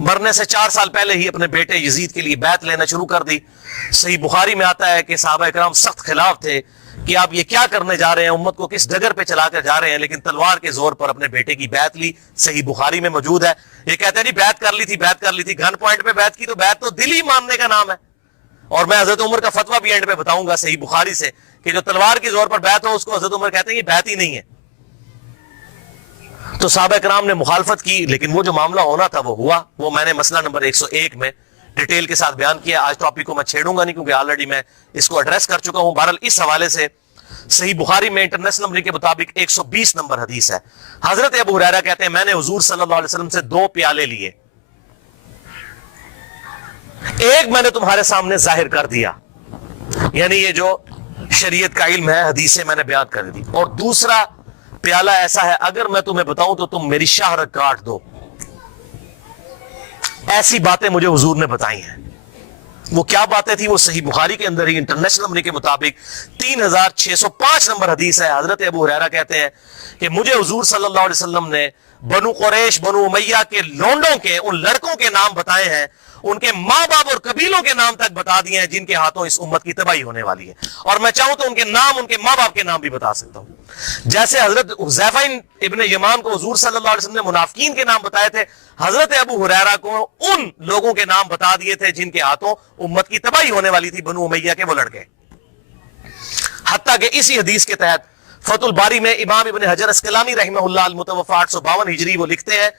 مرنے سے 4 سال پہلے ہی اپنے بیٹے یزید کے لیے بیعت لینا شروع کر دی. صحیح بخاری میں آتا ہے کہ صحابہ کرام سخت خلاف تھے کہ آپ یہ کیا کرنے جا رہے ہیں, امت کو کس ڈگر پہ چلا کر جا رہے ہیں, لیکن تلوار کے زور پر اپنے بیٹے کی بیعت لی. صحیح بخاری میں موجود ہے. یہ کہتے ہیں جی بیعت کر لی تھی, گن پوائنٹ پہ بیعت کی, تو بیعت تو دل ہی ماننے کا نام ہے. اور میں حضرت عمر کا فتویٰ بھی اینڈ پہ بتاؤں گا صحیح بخاری سے کہ جو تلوار کے زور پر بیعت ہو اس کو حضرت عمر کہتے ہیں یہ بیعت ہی نہیں ہے. تو صحابہ کرام نے مخالفت کی, لیکن وہ جو معاملہ ہونا تھا وہ ہوا. وہ میں نے مسئلہ نمبر 101 میں ڈیٹیل کے ساتھ بیان کیا. آج ٹاپک کو میں چھیڑوں گا نہیں کیونکہ آلریڈی میں اس کو ایڈریس کر چکا ہوں. بہرحال اس حوالے سے صحیح بخاری میں انٹرنیشنل نمبر کے مطابق 120 نمبر حدیث ہے. حضرت ابو ہریرہ کہتے ہیں میں نے حضور صلی اللہ علیہ وسلم سے 2 پیالے لیے, ایک میں نے تمہارے سامنے ظاہر کر دیا, یعنی یہ جو شریعت کا علم ہے, حدیثیں میں نے بیان کر دی, اور دوسرا پیالہ ایسا ہے اگر میں تمہیں بتاؤں تو تم میری شہرت کاٹ دو. ایسی باتیں مجھے حضور نے بتائی ہیں. وہ کیا باتیں تھی؟ وہ صحیح بخاری کے اندر ہی انٹرنیشنل نمبر کے مطابق 3605 نمبر حدیث ہے. حضرت ابو ہریرہ کہتے ہیں کہ مجھے حضور صلی اللہ علیہ وسلم نے بنو قریش بنو امیہ کے لونڈوں کے ان لڑکوں کے نام بتائے ہیں, ان کے ماں باپ اور قبیلوں کے نام تک بتا دیے ہیں جن کے ہاتھوں اس امت کی تباہی ہونے والی ہے. اور میں چاہوں تو ان کے نام, ان کے ماں باپ کے نام بھی بتا سکتا ہوں. جیسے حضرت حذیفہ ابن یمان کو حضور صلی اللہ علیہ وسلم نے منافقین کے نام بتائے تھے, حضرت ابو ہریرہ کو ان لوگوں کے نام بتا دیے تھے جن کے ہاتھوں امت کی تباہی ہونے والی تھی, بنو امیہ کے وہ لڑکے. حتیٰ کہ اسی حدیث کے تحت فتح الباری میں امام ابن حجر اسقلانی رحمہ اللہ المتوفی 852 ہجری وہ لکھتے ہیں,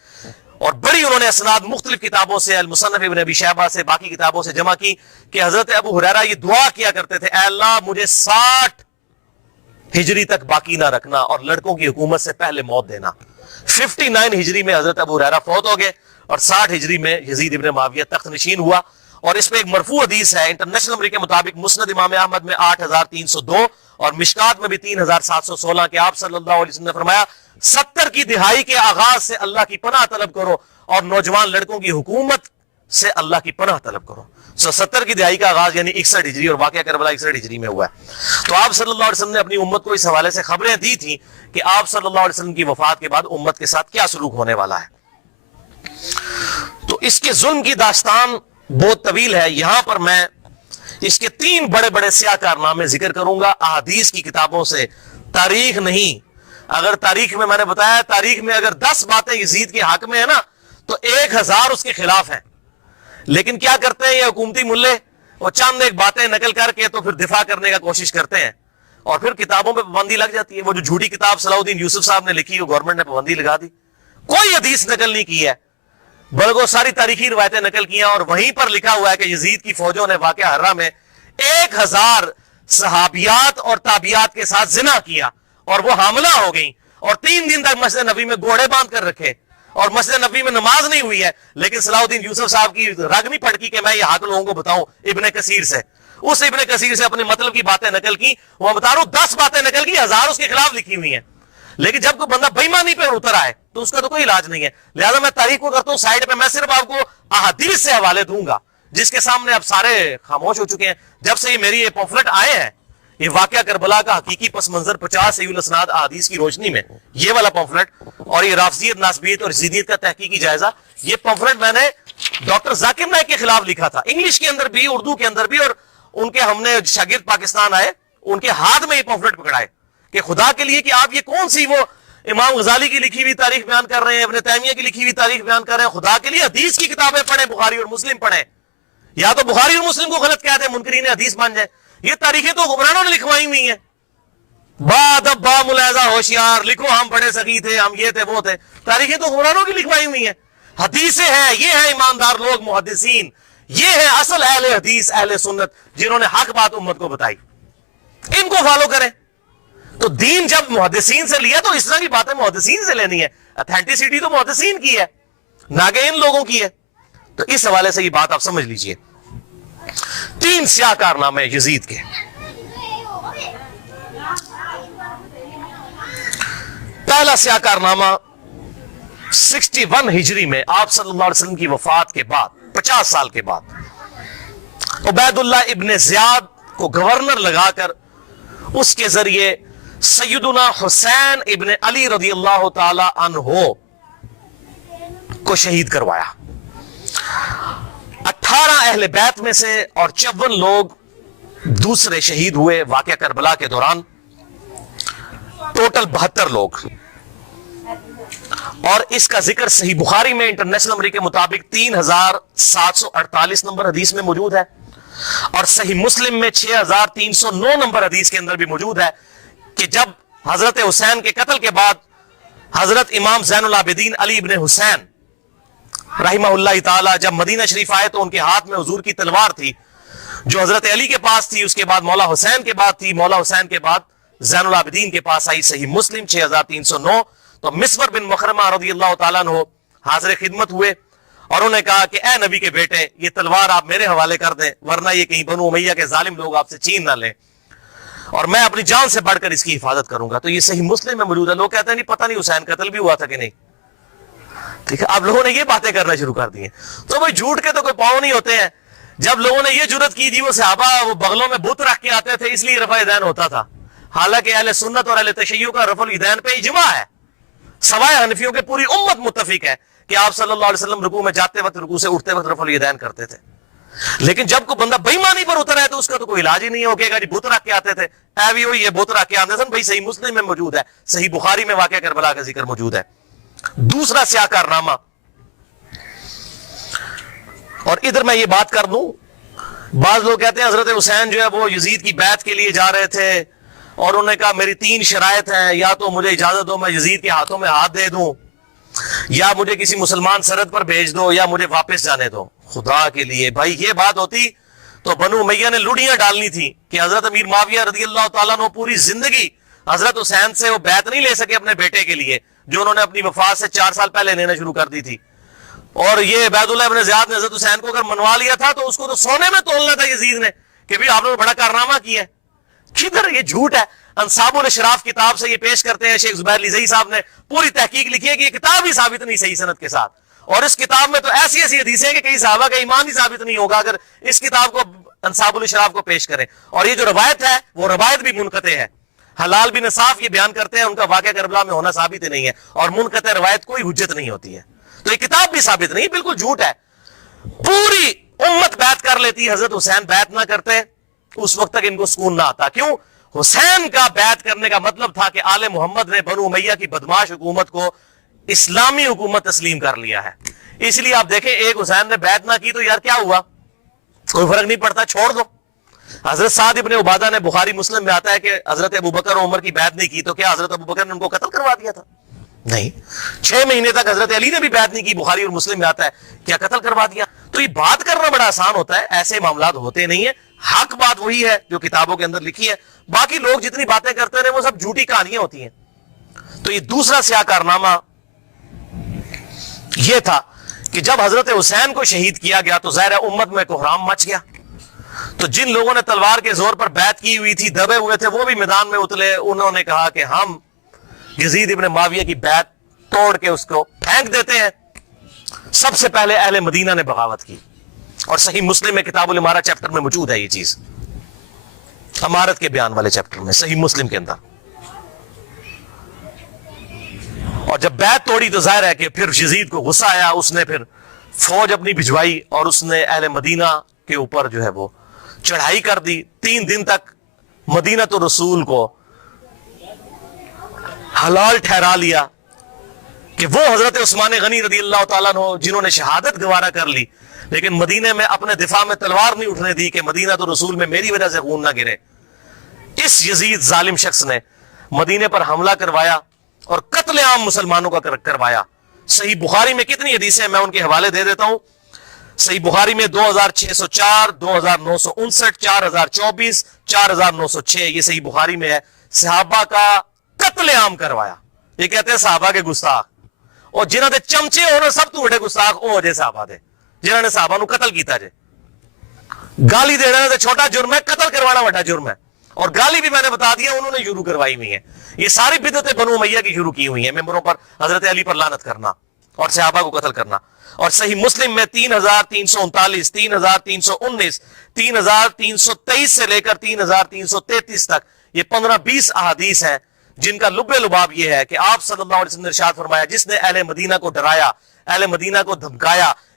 اور بڑی انہوں نے اسناد مختلف کتابوں سے, المصنف ابن ابی شیبہ سے, باقی کتابوں سے جمع کی کہ حضرت ابو ہریرہ یہ دعا کیا کرتے تھے, اے اللہ مجھے 60 ہجری تک باقی نہ رکھنا اور لڑکوں کی حکومت سے پہلے موت دینا. 59 ہجری میں حضرت ابو ہریرہ فوت ہو گئے اور 60 ہجری میں یزید ابن معاویہ تخت نشین ہوا. اور اس میں ایک مرفوع حدیث ہے انٹرنیشنل نمبر کے مطابق مسند امام احمد میں 8302 اور مشکات میں بھی 3716 کہ آپ صلی اللہ علیہ وسلم نے فرمایا 70 کی دہائی کے آغاز سے اللہ کی پناہ طلب کرو اور نوجوان لڑکوں کی حکومت سے اللہ کی پناہ طلب کرو. 70 کی دہائی کا آغاز یعنی 61 ہجری, اور واقعہ کربلا 61 ہجری میں ہوا ہے. تو آپ صلی اللہ علیہ وسلم نے اپنی امت کو اس حوالے سے خبریں دی تھیں کہ آپ صلی اللہ علیہ وسلم کی وفات کے بعد امت کے ساتھ کیا سلوک ہونے والا ہے. تو اس کے ظلم کی داستان بہت طویل ہے. یہاں پر میں اس کے 3 بڑے بڑے سیاہ کارنامے ذکر کروں گا احادیث کی کتابوں سے, تاریخ نہیں. اگر تاریخ میں نے بتایا تاریخ میں اگر 10 باتیں یزید کے حق میں ہے نا تو 1000 اس کے خلاف ہیں. لیکن کیا کرتے ہیں یہ حکومتی ملے, وہ چند ایک باتیں نقل کر کے تو پھر دفاع کرنے کا کوشش کرتے ہیں اور پھر کتابوں پہ پابندی لگ جاتی ہے. وہ جو جھوٹی کتاب صلاح الدین یوسف صاحب نے لکھی وہ گورنمنٹ نے پابندی لگا دی. کوئی حدیث نقل نہیں کی ہے بلکہ ساری تاریخی روایتیں نقل کی ہیں, اور وہیں پر لکھا ہوا ہے کہ یزید کی فوجوں نے واقعہ حرہ میں 1000 صحابیات اور تابعیات کے ساتھ زنا کیا اور وہ حاملہ ہو گئیں, اور 3 دن تک مسجد نبی میں گھوڑے باندھ کر رکھے, اور مسجد نبی میں نماز نہیں ہوئی ہے. لیکن صلاح الدین یوسف صاحب کی رگ نہیں پھٹکی کہ میں یہ حق لوگوں کو بتاؤں. ابن کثیر سے, اس ابن کثیر سے اپنے مطلب کی باتیں نقل کی. وہ بتا رہا ہوں 10 باتیں نقل کی, 1000 اس کے خلاف لکھی ہوئی ہیں. لیکن جب کوئی بندہ بےایمانی پہ اتر آئے تو اس کا تو کوئی علاج نہیں ہے. لہذا میں تاریخ کو کرتا ہوں سائڈ پہ, میں صرف آپ کو احادیث سے حوالے دوں گا جس کے سامنے اب سارے خاموش ہو چکے ہیں. جب سے یہ میری یہ پمفلٹ آئے ہیں, یہ واقعہ کربلا کا حقیقی پس منظر 50 صحیح الاسناد احادیث کی روشنی میں, یہ والا پمفلٹ, اور یہ رافضیت ناسبیت اور یزیدیت کا تحقیقی جائزہ, یہ پمفلٹ میں نے ڈاکٹر ذاکر نائک کے خلاف لکھا تھا, انگلش کے اندر بھی اردو کے اندر بھی, اور ان کے ہم نے شاگرد پاکستان آئے ان کے ہاتھ میں یہ پمفلٹ پکڑائے کہ خدا کے لیے کہ آپ یہ کون سی وہ امام غزالی کی لکھی ہوئی تاریخ بیان کر رہے ہیں, ابن تیمیہ کی لکھی ہوئی تاریخ بیان کر رہے ہیں. خدا کے لیے حدیث کی کتابیں پڑھیں, بخاری اور مسلم پڑھیں, یا تو بخاری اور مسلم کو غلط کہہ دیں, منکرین حدیث مان جائیں. یہ تاریخیں تو حکمرانوں نے لکھوائی ہوئی ہیں. ادب با ملاحظہ ہوشیار لکھو ہم بڑے سخی تھے, ہم یہ تھے وہ تھے. تاریخیں تو حکمرانوں کی لکھوائی ہوئی ہیں. حدیثیں ہیں, یہ ہیں ایماندار لوگ محدثین, یہ ہیں اصل اہل حدیث اہل سنت جنہوں نے حق بات امت کو بتائی. ان کو فالو کریں. تو دین جب محدثین سے لیا تو اس طرح کی باتیں محدثین سے لینی ہے. اتھینٹسٹی تو محدثین کی ہے, نہ کہ ان لوگوں کی ہے. تو اس حوالے سے یہ بات آپ سمجھ لیجئے. 3 سیاہ کارنامے یزید کے. پہلا سیاہ کارنامہ 61 ہجری میں آپ صلی اللہ علیہ وسلم کی وفات کے بعد 50 سال کے بعد عبید اللہ ابن زیاد کو گورنر لگا کر اس کے ذریعے سیدنا حسین ابن علی رضی اللہ تعالی عنہ کو شہید کروایا. اہل بیت میں سے اور 54 لوگ دوسرے شہید ہوئے واقعہ کربلا کے دوران، ٹوٹل 72 لوگ. اور اس کا ذکر صحیح بخاری میں انٹرنیشنل نمبر کے مطابق 3748 نمبر حدیث میں موجود ہے، اور صحیح مسلم میں 6309 نمبر حدیث کے اندر بھی موجود ہے کہ جب حضرت حسین کے قتل کے بعد حضرت امام زین العابدین علی ابن حسین رحمہ اللہ تعالی جب مدینہ شریف آئے تو ان کے ہاتھ میں حضور کی تلوار تھی جو حضرت علی کے پاس تھی، اس کے بعد مولا حسین کے بعد تھی، مولا حسین کے بعد زین العابدین کے پاس آئی. صحیح مسلم 6309. تو مسور بن مخرمہ رضی اللہ تعالیٰ عنہ حاضر خدمت ہوئے اور انہوں نے کہا کہ اے نبی کے بیٹے، یہ تلوار آپ میرے حوالے کر دیں ورنہ یہ کہیں بنو امیہ کے ظالم لوگ آپ سے چھین نہ لیں، اور میں اپنی جان سے بڑھ کر اس کی حفاظت کروں گا. تو یہ صحیح مسلم میں موجود ہے. لوگ کہتے ہیں نہیں پتہ نہیں حسین قتل بھی ہوا تھا کہ نہیں. ٹھیک ہے، اب لوگوں نے یہ باتیں کرنا شروع کر دی ہیں. تو بھائی جھوٹ کے تو کوئی پاؤں نہیں ہوتے ہیں. جب لوگوں نے یہ جرت کی جی وہ صحابہ وہ بغلوں میں بت رکھ کے آتے تھے اس لیے رفع یدین ہوتا تھا، حالانکہ اہل سنت اور اہل تشیع کا رفع الیدین پہ اجماع ہے، سوائے حنفیوں کے پوری امت متفق ہے کہ آپ صلی اللہ علیہ وسلم رکوع میں جاتے وقت رکوع سے اٹھتے وقت رفع الیدین کرتے تھے. لیکن جب کوئی بندہ بے ایمانی پر اترا ہے تو اس کا تو کوئی علاج ہی نہیں ہے. وہ کہے گا جی بت رکھ کے آتے تھے، اے بھی ہوئی یہ بت رکھ کے آتے تھے. بھائی صحیح مسلم میں موجود ہے، صحیح بخاری میں واقعہ کربلا کا ذکر موجود ہے. دوسرا سیاہ کارنامہ، اور ادھر میں یہ بات کر دوں، بعض لوگ کہتے ہیں حضرت حسین جو ہے وہ یزید کی بیعت کے لیے جا رہے تھے اور انہوں نے کہا میری 3 شرائط ہیں، یا تو مجھے اجازت دو میں یزید کے ہاتھوں میں ہاتھ دے دوں، یا مجھے کسی مسلمان سرحد پر بھیج دو، یا مجھے واپس جانے دو. خدا کے لیے بھائی یہ بات ہوتی تو بنو امیہ نے لڑیاں ڈالنی تھی کہ حضرت امیر معاویہ رضی اللہ تعالیٰ عنہ پوری زندگی حضرت حسین سے وہ بیعت نہیں لے سکے اپنے بیٹے کے لیے جو انہوں نے اپنی وفات سے 4 سال پہلے لینا شروع کر دی تھی. اور یہ عبید اللہ ابن زیاد نے حضرت حسین کو اگر منوا لیا تھا تو اس کو تو سونے میں تولنا تھا یزید نے کہ بھی آپ نے بڑا کارنامہ کیا ہے. کدھر یہ جھوٹ ہے. انصاب الاشراف کتاب سے یہ پیش کرتے ہیں، شیخ زبیر لیزئی صاحب نے پوری تحقیق لکھی ہے کہ یہ کتاب ہی ثابت نہیں صحیح سند کے ساتھ، اور اس کتاب میں تو ایسی ایسی حدیثیں ہیں کہ کئی صحابہ کا ایمان ہی ثابت نہیں ہوگا اگر اس کتاب کو انصاب الاشراف کو پیش کریں. اور یہ جو روایت ہے وہ روایت بھی منقطع ہے. حلال بن صاف یہ بیان کرتے ہیں ان کا واقعہ کربلا میں ہونا ثابت ہی نہیں ہے، اور منقطع روایت کوئی حجت نہیں ہوتی ہے. تو یہ کتاب بھی ثابت نہیں، بالکل جھوٹ ہے. پوری امت بیعت کر لیتی، حضرت حسین بیعت نہ کرتے اس وقت تک ان کو سکون نہ آتا. کیوں؟ حسین کا بیعت کرنے کا مطلب تھا کہ آل محمد نے بنو امیہ کی بدماش حکومت کو اسلامی حکومت تسلیم کر لیا ہے. اس لیے آپ دیکھیں ایک حسین نے بیعت نہ کی تو یار کیا ہوا، کوئی فرق نہیں پڑتا، چھوڑ دو. حضرت سعد ابن عبادہ نے بخاری مسلم میں آتا ہے کہ حضرت ابوبکر اور عمر کی بیعت نہیں کی تو کیا حضرت ابوبکر نے ان کو قتل کروا دیا تھا؟ نہیں. 6 مہینے تک حضرت علی نے بھی بیعت نہیں کی، بخاری اور مسلم میں آتا ہے، کیا قتل کروا دیا؟ تو یہ بات کرنا بڑا آسان ہوتا ہے، ایسے معاملات ہوتے نہیں ہیں. حق بات وہی ہے جو کتابوں کے اندر لکھی ہے، باقی لوگ جتنی باتیں کرتے رہے وہ سب جھوٹی کہانیاں ہوتی ہیں. تو یہ دوسرا سیاہ کارنامہ یہ تھا کہ جب حضرت حسین کو شہید کیا گیا تو ظاہر امت میں کوحرام مچ گیا. تو جن لوگوں نے تلوار کے زور پر بیعت کی ہوئی تھی، دبے ہوئے تھے، وہ بھی میدان میں اترے. انہوں نے کہا کہ ہم یزید ابن معاویہ کی بیعت توڑ کے اس کو پھینک دیتے ہیں. سب سے پہلے اہل مدینہ نے بغاوت کی، اور صحیح مسلم میں کتاب الامارہ چیپٹر میں موجود ہے یہ چیز، امارت کے بیان والے چیپٹر میں صحیح مسلم کے اندر. اور جب بیعت توڑی تو ظاہر ہے کہ پھر یزید کو غصہ آیا، اس نے پھر فوج اپنی بھجوائی اور اس نے اہل مدینہ کے اوپر جو ہے وہ چڑھائی کر دی. 3 دن تک مدینہ تو رسول کو حلال ٹھہرا لیا کہ وہ حضرت عثمان غنی رضی اللہ تعالیٰ عنہ جنہوں نے شہادت گوارا کر لی لیکن مدینے میں اپنے دفاع میں تلوار نہیں اٹھنے دی کہ مدینہ تو رسول میں میری وجہ سے خون نہ گرے. اس یزید ظالم شخص نے مدینے پر حملہ کروایا اور قتل عام مسلمانوں کا کروایا. صحیح بخاری میں کتنی حدیثیں ہیں میں ان کے حوالے دے دیتا ہوں. صحیح بخاری میں 2604 2959 4024 4906 یہ صحیح بخاری میں ہے. صحابہ کا قتل عام کروایا. یہ کہتے ہیں صحابہ کے گستاخ، اور جنہوں نے چمچے ہونے سب تو بڑے گستاخ او جے صحابہ دے جنہوں نے صحابہ نو قتل کیتا جے. گالی دینا تو چھوٹا جرم ہے، قتل کروانا بڑا جرم ہے. اور گالی بھی میں نے بتا دیا انہوں نے شروع کروائی ہوئی ہے. یہ ساری بدعتیں بنو امیہ کی شروع کی ہوئی ہیں، ممبروں پر حضرت علی پر لعنت کرنا اور صحابہ کو قتل کرنا. اور صحیح مسلم میں 3339 3319 3323 سے لے کر 3333 تک یہ 15-20 احادیث ہیں جن کا لب لباب یہ ہے کہ آپ صلی اللہ علیہ وسلم نے ارشاد فرمایا جس نے اہل مدینہ کو ڈرایا، اہل مدینہ کو دھمکایا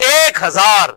1000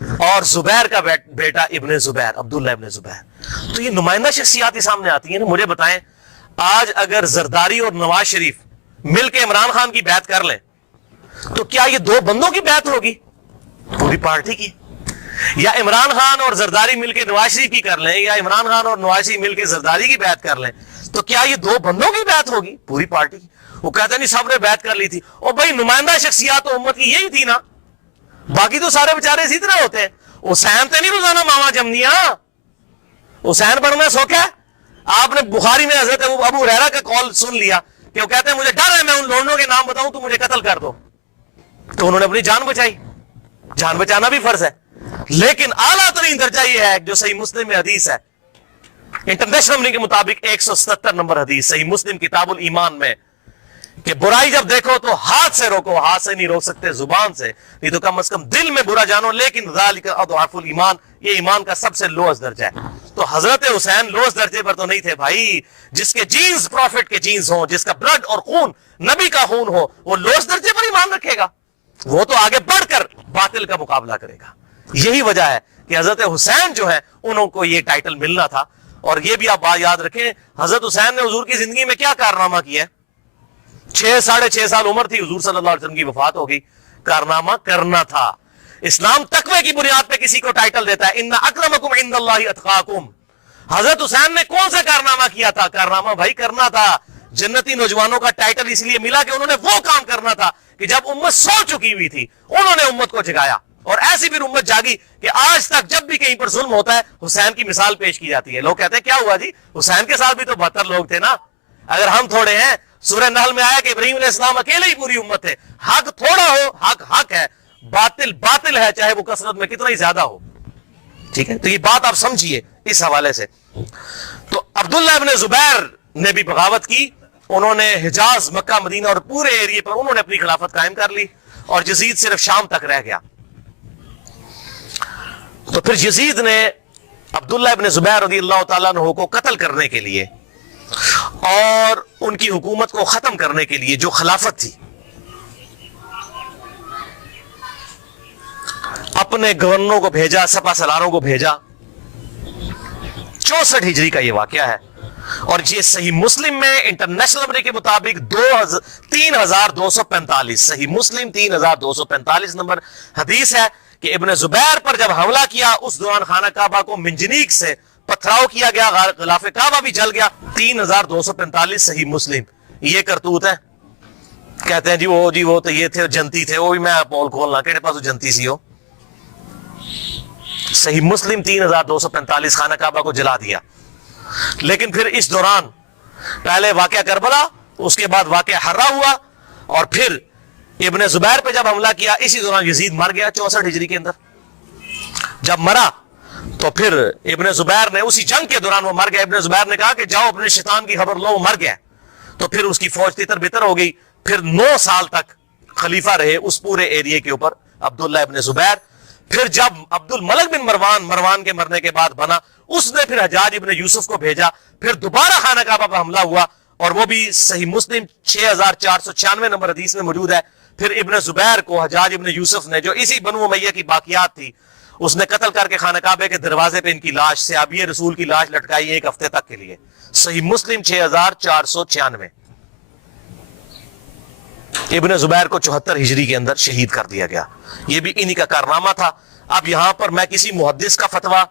اور زبیر کا بیٹا ابن زبیر, عبداللہ ابن زبیر. تو یہ نمائندہ شخصیات ہی سامنے آتی ہیں نا. مجھے بتائیں, آج اگر زرداری اور نواز شریف مل کے عمران خان کی بیعت کر لیں تو کیا یہ دو بندوں کی بیعت ہوگی؟ پوری پارٹی کی. یا عمران خان اور زرداری مل کے نواز شریف کی کر لیں, یا عمران خان اور نواز شریف مل کے زرداری کی بیعت کر لیں, تو کیا یہ دو بندوں کی بیعت ہوگی؟ پوری پارٹی کی. وہ کہتے ہیں نہیں سب نے بیعت کر لی تھی. اور بھائی نمائندہ شخصیات امت کی یہی تھی نا, باقی تو سارے بیچارے اسی طرح ہوتے ہیں. حسین تے نہیں روزانہ ماما جمنیا, حسین بننا سوکھ ہے. آپ نے بخاری میں حضرت ابو ہریرہ کا قول سن لیا کہ وہ کہتے ہیں مجھے ڈر ہے میں ان لوگوں کے نام بتاؤں تو مجھے قتل کر دو, تو انہوں نے اپنی جان بچائی. جان بچانا بھی فرض ہے, لیکن اعلیٰ ترین درجہ یہ ہے جو صحیح مسلم میں حدیث ہے, انٹرنیشنل نمبر کے مطابق 177 نمبر حدیث صحیح مسلم کتاب الایمان میں, کہ برائی جب دیکھو تو ہاتھ سے روکو. ہاتھ سے نہیں روک سکتے, زبان سے, نہیں تو کم از کم دل میں برا جانو. لیکن ذالک اضعف الایمان, یہ ایمان کا سب سے لوئسٹ درجہ ہے. تو حضرت حسین لوئسٹ درجے پر تو نہیں تھے بھائی. جس کے جینز پروفٹ کے جینز ہوں, جس کا بلڈ اور خون نبی کا خون ہو, وہ لوئسٹ درجے پر ایمان رکھے گا. وہ تو آگے بڑھ کر باطل کا مقابلہ کرے گا. یہی وجہ ہے کہ حضرت حسین جو ہے انہوں کو یہ ٹائٹل ملنا تھا. اور یہ بھی آپ بات یاد رکھیں, حضرت حسین نے حضور کی زندگی میں کیا کارنامہ کیا ہے. 6.5 سال عمر تھی, حضور صلی اللہ علیہ وسلم کی وفات ہو گئی. کارنامہ کرنا تھا. اسلام تقوی کی بنیاد پہ کسی کو ٹائٹل دیتا ہے, ان اکرمکم عند اللہ اتقاکم. حضرت حسین نے کون سا کارنامہ کیا تھا؟ کارنامہ بھائی کرنا تھا. جنتی نوجوانوں کا ٹائٹل اس لیے ملا کہ انہوں نے وہ کام کرنا تھا کہ جب امت سو چکی ہوئی تھی انہوں نے امت کو جگایا. اور ایسی بھی امت جاگی کہ آج تک جب بھی کہیں پر ظلم ہوتا ہے حسین کی مثال پیش کی جاتی ہے. لوگ کہتے ہیں کیا ہوا جی, حسین کے ساتھ بھی تو 72 لوگ تھے نا. اگر ہم تھوڑے ہیں, سورہ نحل میں آیا کہ ابراہیم علیہ السلام اکیلے ہی پوری امت ہے. حق تھوڑا ہو, حق حق ہے, باطل باطل ہے, چاہے وہ کثرت میں کتنا ہی زیادہ ہو. ٹھیک ہے, تو یہ بات آپ سمجھیے اس حوالے سے. تو عبداللہ ابن زبیر نے بھی بغاوت کی. انہوں نے حجاز, مکہ, مدینہ اور پورے ایریے پر انہوں نے اپنی خلافت قائم کر لی, اور یزید صرف شام تک رہ گیا. تو پھر یزید نے عبداللہ ابن زبیر رضی اللہ تعالیٰ عنہ کو قتل کرنے کے لیے اور ان کی حکومت کو ختم کرنے کے لیے جو خلافت تھی, اپنے گورنروں کو بھیجا, سپہ سالاروں کو بھیجا. 64 ہجری کا یہ واقعہ ہے. اور یہ صحیح مسلم میں انٹرنیشنل نمبر کے مطابق 3245, صحیح مسلم 3245 نمبر حدیث ہے کہ ابن زبیر پر جب حملہ کیا اس دوران خانہ کعبہ کو منجنیق سے پتھراؤ کیا گیا, غلاف کعبہ بھی جل گیا. 3245 صحیح مسلم. یہ کرتوت ہے. کہتے ہیں جی وہ تو یہ تھے جنتی تھے, وہ بھی میں پول کھولنا کہنے پاس جنتی سی ہو. صحیح مسلم 3245 خانہ کعبہ کو جلا دیا. لیکن پھر اس دوران پہلے واقعہ کربلا, اس کے بعد واقعہ حرہ ہوا, اور پھر ابن زبیر پہ جب حملہ کیا اسی دوران یزید مر گیا 64 ہجری کے اندر. جب مرا تو پھر ابن زبیر نے اسی جنگ کے دوران وہ مر گیا. ابن زبیر نے کہا کہ جاؤ اپنے شیطان کی خبر لو, وہ مر گیا. تو پھر اس کی فوج تتر بتر ہو گئی. پھر 9 سال تک خلیفہ رہے اس پورے ایریے کے اوپر عبداللہ ابن زبیر. پھر جب عبد الملک بن مروان کے مرنے کے بعد بنا, اس نے پھر حجاج ابن یوسف کو بھیجا. پھر دوبارہ خانہ کعبہ پر حملہ ہوا, اور وہ بھی صحیح مسلم 6496 نمبر حدیث میں موجود ہے. پھر ابن زبیر کو حجاج ابن یوسف نے, جو اسی بنو امیہ کی باقیات تھی, اس نے قتل کر کے خانہ کعبے کے دروازے پہ ان کی لاش, صحابی رسول کی لاش لٹکائی 1 ہفتے تک کے لیے. صحیح مسلم 6496. ابن زبیر کو 74 ہجری کے اندر شہید کر دیا گیا. یہ بھی انہی کا کارنامہ تھا. اب یہاں پر میں کسی محدث کا فتویٰ,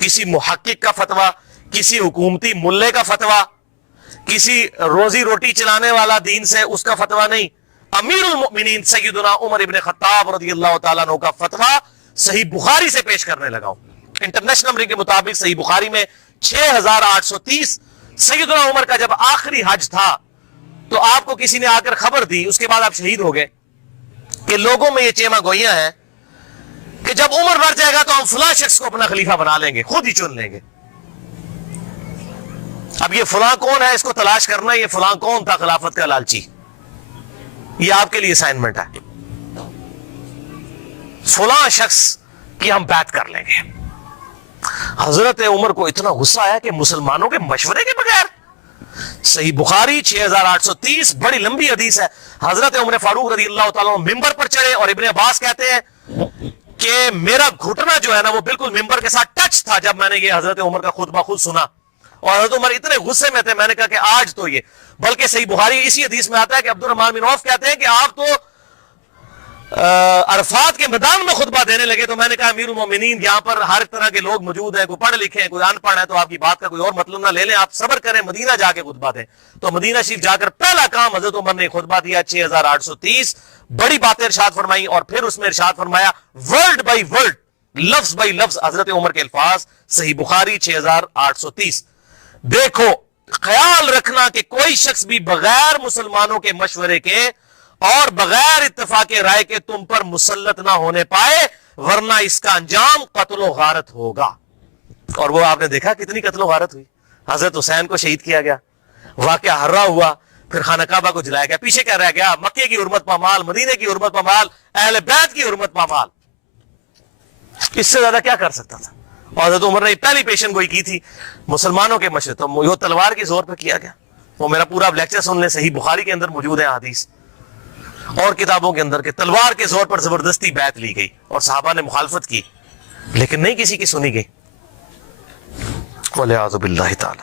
کسی محقق کا فتویٰ, کسی حکومتی ملے کا فتویٰ, کسی روزی روٹی چلانے والا دین سے اس کا فتویٰ نہیں, امیر المؤمنین سیدنا عمر ابن خطاب رضی اللہ تعالیٰ عنہ کا فتویٰ صحیح بخاری سے پیش کرنے لگا ہوں. انٹرنیشنل نمبر کے مطابق صحیح بخاری میں 6830, سیدنا عمر کا جب آخری حج تھا تو آپ کو کسی نے آ کر خبر دی, اس کے بعد آپ شہید ہو گئے, کہ لوگوں میں یہ چیما گوئیاں ہیں کہ جب عمر مر جائے گا تو ہم فلاں شخص کو اپنا خلیفہ بنا لیں گے, خود ہی چن لیں گے. اب یہ فلاں کون ہے, اس کو تلاش کرنا, یہ فلاں کون تھا خلافت کا لالچی. یہ آپ کے لیے اسائنمنٹ ہے. فلاں شخص کی ہم بیعت کر لیں گے. حضرت عمر کو اتنا غصہ آیا کہ مسلمانوں کے مشورے کے بغیر, صحیح بخاری 6830, بڑی لمبی حدیث ہے. حضرت عمر فاروق رضی اللہ تعالیٰ عنہ ممبر پر چڑھے, اور ابن عباس کہتے ہیں کہ میرا گھٹنا جو ہے نا وہ بالکل ممبر کے ساتھ ٹچ تھا جب میں نے یہ حضرت عمر کا خطبہ خود سنا. اور حضرت عمر اتنے غصے میں تھے, میں نے کہا کہ آج تو یہ, بلکہ صحیح بخاری اسی حدیث میں آتا ہے کہ عبد الرحمن بن عوف کہتے ہیں کہ آپ تو عرفات کے میدان میں خطبہ دینے لگے. تو میں نے کہا امیر المومنین یہاں پر ہر طرح کے لوگ موجود ہیں, کوئی پڑھ لکھے ہیں, کوئی ان پڑھ ہے, تو آپ کی بات کا کوئی اور مطلب نہ لے لیں, آپ صبر کریں, مدینہ جا کے خطبہ دیں. تو مدینہ شریف جا کر پہلا کام حضرت عمر نے خطبہ دیا 6830 بڑی باتیں ارشاد فرمائی, اور پھر اس میں ارشاد فرمایا ورڈ بائی ورڈ, لفظ بائی لفظ حضرت عمر کے الفاظ, صحیح بخاری 6830. دیکھو خیال رکھنا کہ کوئی شخص بھی بغیر مسلمانوں کے مشورے کے اور بغیر اتفاق رائے کے تم پر مسلط نہ ہونے پائے, ورنہ اس کا انجام قتل و غارت ہوگا. اور وہ آپ نے دیکھا کتنی قتل و غارت ہوئی. حضرت حسین کو شہید کیا گیا, واقعہ ہررا ہوا, پھر خانہ کعبہ کو جلایا گیا. پیچھے کیا رہ گیا؟ مکے کی حرمت پامال, مدینے کی حرمت پامال, اہل بیت کی حرمت پامال. اس سے زیادہ کیا کر سکتا تھا؟ اور حضرت عمر نے پہلی پیشن گوئی کی تھی مسلمانوں کے مشورے, تو وہ تلوار کے زور پہ کیا گیا. وہ میرا پورا لیکچر سن لیں, صحیح بخاری کے اندر موجود ہے حدیث اور کتابوں کے اندر, کہ تلوار کے زور پر زبردستی بیعت لی گئی اور صحابہ نے مخالفت کی, لیکن نہیں کسی کی سنی گئی. وَلِعَاذُ بِاللَّهِ تَعَالَى.